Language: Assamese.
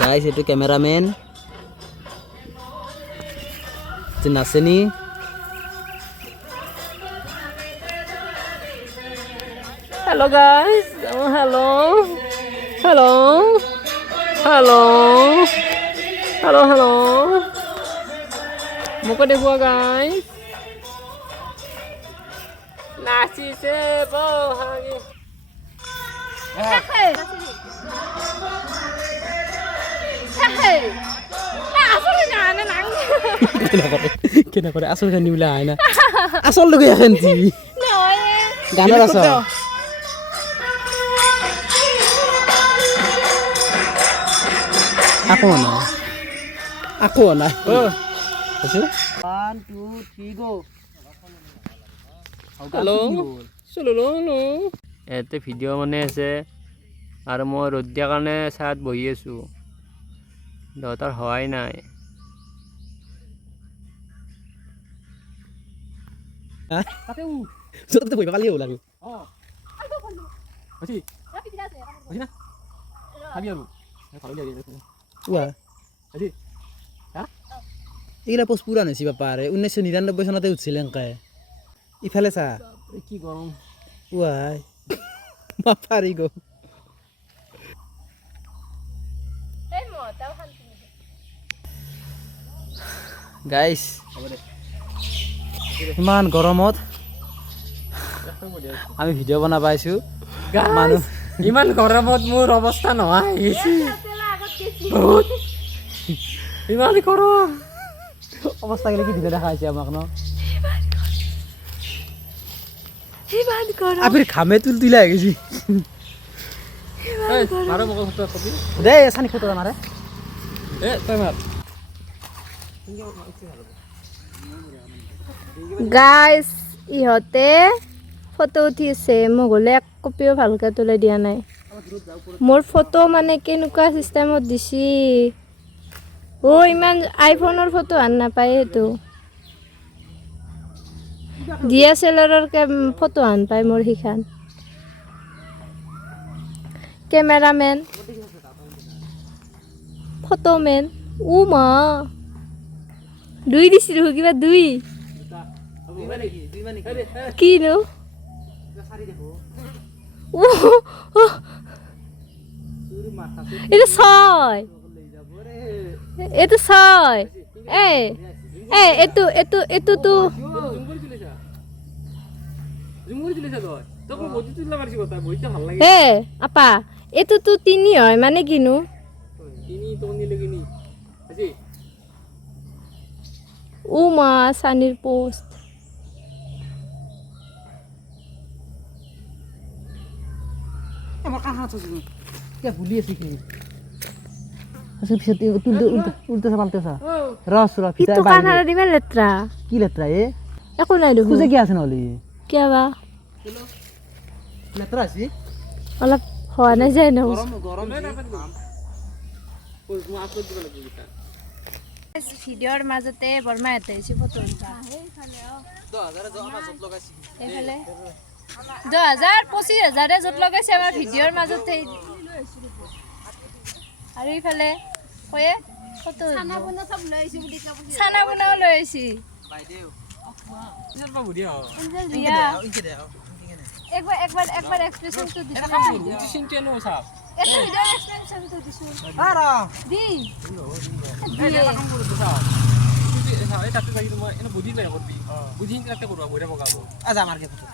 গাইস এটো ক্যামেরাম্যান যে নাচেনি Hello guys. Oh, hello. Hello. Hello. Hello, hello. Muka deh gua guys. Nasi sebohagi. Hehe. Hehe. Asal jangan nang. কেনা করে আসল গান নিবলে আয় না আসল লোক এখন টিভি গানের আছে আকৌ না আছে 1 2 3 গো Hello. Hello. এতে ভিডিঅ' মানে আছে আৰু মই ৰ'দ দিয়াৰ কাৰণে ছায়াত বহি আছোঁ দেউতাৰ হোৱাই নাই তাতে জোৰতে বহিবা কালি ওলাবি Masih? Masih na? Sabi ako. Kalau dia gitu. ওয়া Masih? Ha? এইগিলা পোষ্ট পুৰা নাছিল পাৰে 1999 চনতে উঠিছিল এংকাই ইফালে চা কি গৰম ওয়াই মাপাৰি গো গাইস ইমান গৰমত আমি ভিডিঅ' বনা পাইছো মানুহ ইমান গৰমত মোৰ অৱস্থা নোহোৱা হৈ গৈছে বহুত ইমান গৰম অৱস্থা গেলে কি ভিডিঅ' দেখা আছে আমাক ন আবিৰ খামে তুলা হৈ গৈছি মাৰো মোক ফটো কপি দে সানি ফটো মাৰে তই মাৰ গাইস ইহঁতে ফটো উঠিছে মোক হলে এক কপিও ভালকে তুলে দিয়া নাই মোৰ ফটো মানে কেনেকুৱা চিষ্টেমত দিছি ও ইমান আইফোনৰ ফটো আন নাপায় সেইটো ডিএসএলআৰৰ ফটো আন পায় মোৰ হিখান কেমেৰামেন ফটোমেন ও মা দুই দিছিলো কিবা দুই কিনো এটা ছয় এইটো ছয় এইটো এইটো এইটো তো এ আপা এইটো তো তিনি হয় মানে কিনো ও মা সানিৰ পোষ্ট আমার কাহা তো কে ভুলি আছে কি আচ্ছা পিছে উল্টো পাল্টে সা রস রস ইটো কানাড়া দিবে লেত্রা কি লেত্রা এ একো নাই দেখো খুঁজে কি আছে নহলি কিয় বা লেত্রা আছে অলপ হোৱা নাই যায় না গৰম ভিডিঅ'ৰ মাজতে বৰমা এটা আহিছে ফটো উঠা 2000 য'ত লগাইছে আমাৰ ভিডিঅ'ৰ মাজতে আৰু ইফালে কয়ে ফটো চানা বনাও লৈ আহিছি একবাৰ এক্সপ্ৰেছনটো দিছো এটা ভিডিঅ'ৰ এক্সপ্ৰেছনটো দিছো দি তাতে যাই মই এনে বুদ্ধি পাই কৰবি বুদ্ধি তাতে কৰবা বইৰা পকাবো আজ আমাৰ কে ফটো